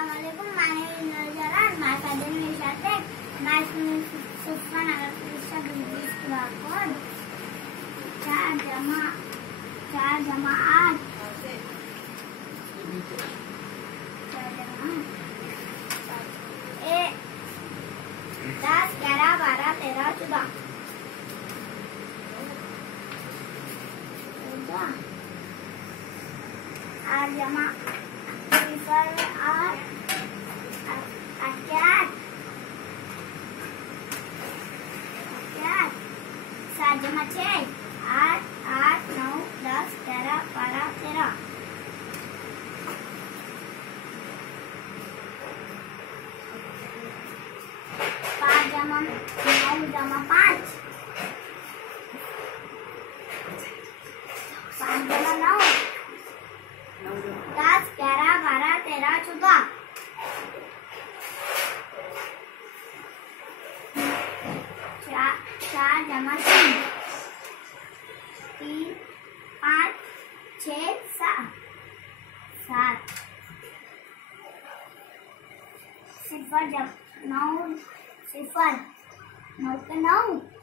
Assalamualaikum. My name is Nurjahan. My father name is Shatek. My school is Sufan Agartalisha Business Club Code. 4 जमा 8 4 जमा 10 11 12 13 14 8 जमा 8 7 जमा 6 8 8 9 10 11 12 13 5 जमा 9 जमा 5 5 जमा 9 10 11 12 13 14 4 जमा 3 3 5 6 7 7 0 9 0 9 के 9